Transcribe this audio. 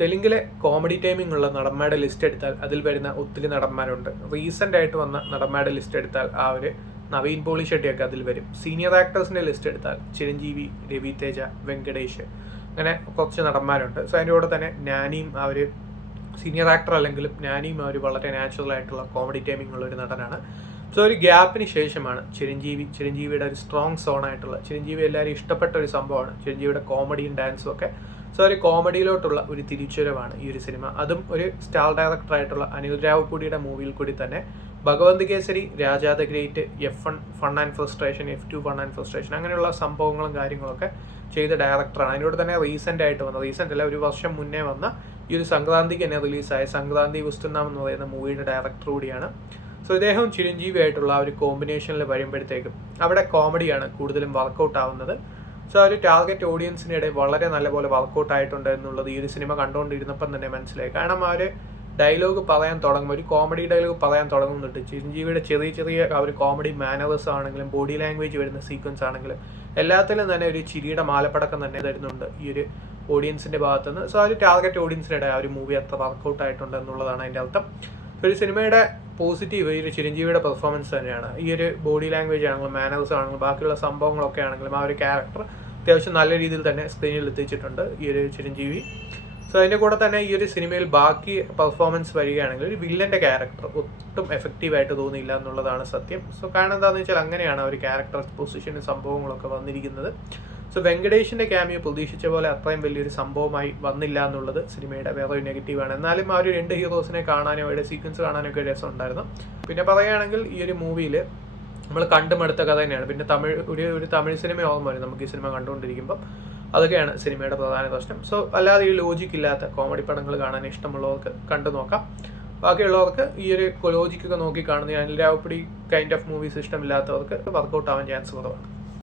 തെലുങ്കിലെ comedy timing ഉള്ള നടന്മാരുടെ list എടുത്താൽ അതിൽ വരുന്ന ഒത്തിരി നടന്മാരുണ്ട്. റീസെൻ്റ് ആയിട്ട് വന്ന നടന്മാരുടെ ലിസ്റ്റ് എടുത്താൽ ആ ഒരു നവീൻ പോളി ഷെട്ടിയൊക്കെ അതിൽ വരും. സീനിയർ ആക്ടേഴ്സിൻ്റെ ലിസ്റ്റ് എടുത്താൽ ചിരഞ്ജീവി, രവി തേജ, വെങ്കടേഷ്, അങ്ങനെ കുറച്ച് നടന്മാരുണ്ട്. സോ അതിൻ്റെ കൂടെ തന്നെ നാനിയും ആ ഒരു സീനിയർ ആക്ടർ അല്ലെങ്കിലും നാനിയും ആ ഒരു വളരെ നാച്ചുറൽ ആയിട്ടുള്ള കോമഡി ടൈമിംഗ് ഉള്ള ഒരു നടനാണ്. സോ ഒരു ഗ്യാപ്പിന് ശേഷമാണ് ചിരഞ്ജീവിയുടെ ഒരു സ്ട്രോങ് സോൺ ആയിട്ടുള്ള, ചിരഞ്ജീവി എല്ലാവരും ഇഷ്ടപ്പെട്ട ഒരു സംഭവമാണ് ചിരഞ്ജീവിയുടെ കോമഡിയും ഡാൻസും ഒക്കെ. സോ ഒരു കോമഡിയിലോട്ടുള്ള ഒരു തിരിച്ചുവരവാണ് ഈ ഒരു സിനിമ. അതും ഒരു സ്റ്റാർ ഡയറക്ടറായിട്ടുള്ള അനിൽ രാവുപൂടിയുടെ മൂവിയിൽ കൂടി തന്നെ. Bhagwant Kesari, Raja the great, F1 fun and frustration, F2 fun and frustration, അങ്ങനെയുള്ള സംഭവങ്ങളും കാര്യങ്ങളൊക്കെ ചെയ്ത ഡയറക്ടറാണ്. അതിനോട് തന്നെ റീസെൻ്റ് ആയിട്ട് വന്ന, റീസെൻ്റ് അല്ല ഒരു വർഷം മുന്നേ വന്ന ഈ ഒരു സംക്രാന്തിക്ക് തന്നെ റിലീസായ സംക്രാന്തി ഉസ്തുന്നാം എന്ന് പറയുന്ന മൂവിയുടെ ഡയറക്ടർ കൂടിയാണ്. സോ ഇദ്ദേഹം ചിരഞ്ജീവി ആയിട്ടുള്ള ആ ഒരു കോമ്പിനേഷനിൽ വരുമ്പോഴത്തേക്കും അവിടെ കോമഡിയാണ് കൂടുതലും വർക്കൗട്ട് ആവുന്നത്. സോ ആ ഒരു ടാർഗറ്റ് ഓഡിയൻസിനിടെ വളരെ നല്ലപോലെ വർക്കൗട്ട് ആയിട്ടുണ്ട് എന്നുള്ളത് ഈ ഒരു സിനിമ കണ്ടുകൊണ്ടിരുന്നപ്പം തന്നെ മനസ്സിലായി. കാരണം ആ ഒരു ഡയലോഗ് പറയാൻ തുടങ്ങും, ഒരു കോമഡി ഡയലോഗ് പറയാൻ തുടങ്ങുന്നുണ്ട്. ചിരഞ്ജീവിയുടെ ചെറിയ ആ ഒരു കോമഡി മാനേഴ്സ് ആണെങ്കിലും ബോഡി ലാംഗ്വേജ് വരുന്ന സീക്വൻസ് ആണെങ്കിലും എല്ലാത്തിലും തന്നെ ഒരു ചിരിയുടെ മാലപ്പടക്കം തന്നെ തരുന്നുണ്ട് ഈ ഒരു ഓഡിയൻസിൻ്റെ ഭാഗത്തുനിന്ന്. സോ ആ ഒരു ടാർഗറ്റ് ഓഡിയൻസിനിടെ ആ ഒരു മൂവി അത്ര വർക്കൗട്ട് ആയിട്ടുണ്ട് എന്നുള്ളതാണ് അതിൻ്റെ അർത്ഥം. ഒരു സിനിമയുടെ പോസിറ്റീവ് ഈ ഒരു ചിരഞ്ജീവിയുടെ പെർഫോമൻസ് തന്നെയാണ്. ഈ ഒരു ബോഡി ലാംഗ്വേജ് ആണെങ്കിലും മാനേഴ്സ് ആണെങ്കിലും ബാക്കിയുള്ള സംഭവങ്ങളൊക്കെ ആണെങ്കിലും ആ ഒരു ക്യാരക്ടർ അത്യാവശ്യം നല്ല രീതിയിൽ തന്നെ സ്ക്രീനിൽ എത്തിച്ചിട്ടുണ്ട് ഈ ഒരു ചിരഞ്ജീവി. സോ അതിൻ്റെ കൂടെ തന്നെ ഈ ഒരു സിനിമയിൽ ബാക്കി പെർഫോമൻസ് വരികയാണെങ്കിൽ ഒരു വില്ലൻ്റെ ക്യാരക്ടർ ഒട്ടും എഫക്റ്റീവായിട്ട് തോന്നിയില്ല എന്നുള്ളതാണ് സത്യം. സോ കാരണം എന്താണെന്ന് വെച്ചാൽ അങ്ങനെയാണ് ഒരു ക്യാരക്ടർ പൊസിഷനും സംഭവങ്ങളൊക്കെ വന്നിരിക്കുന്നത്. സോ വെങ്കടേഷിൻ്റെ ക്യാമിയോ പ്രതീക്ഷിച്ച പോലെ അത്രയും വലിയൊരു സംഭവമായി വന്നില്ല എന്നുള്ളത് സിനിമയുടെ വേറെ ഒരു നെഗറ്റീവാണ്. എന്നാലും ആ ഒരു രണ്ട് ഹീറോസിനെ കാണാനോ അവരുടെ സീക്വൻസ് കാണാനൊക്കെ രസം ഉണ്ടായിരുന്നു. പിന്നെ പറയുകയാണെങ്കിൽ ഈ ഒരു മൂവിയിൽ നമ്മൾ കണ്ടുമടുത്ത കഥ തന്നെയാണ്. പിന്നെ ഒരു തമിഴ് സിനിമ ഓർമ്മ വരും നമുക്ക് ഈ സിനിമ കണ്ടുകൊണ്ടിരിക്കുമ്പം. അതൊക്കെയാണ് സിനിമയുടെ പ്രധാന പ്രശ്നം. സോ അല്ലാതെ ഈ ലോജിക്ക് ഇല്ലാത്ത കോമഡി പടങ്ങൾ കാണാൻ ഇഷ്ടമുള്ളവർക്ക് കണ്ടു നോക്കാം. ബാക്കിയുള്ളവർക്ക് ഈ ഒരു ലോജിക്കൊക്കെ നോക്കി കാണുന്ന Anil Ravipudi kind of movies ഇഷ്ടമില്ലാത്തവർക്ക് വർക്കൗട്ട് ആവാൻ ചാൻസ് കുറവാണ്.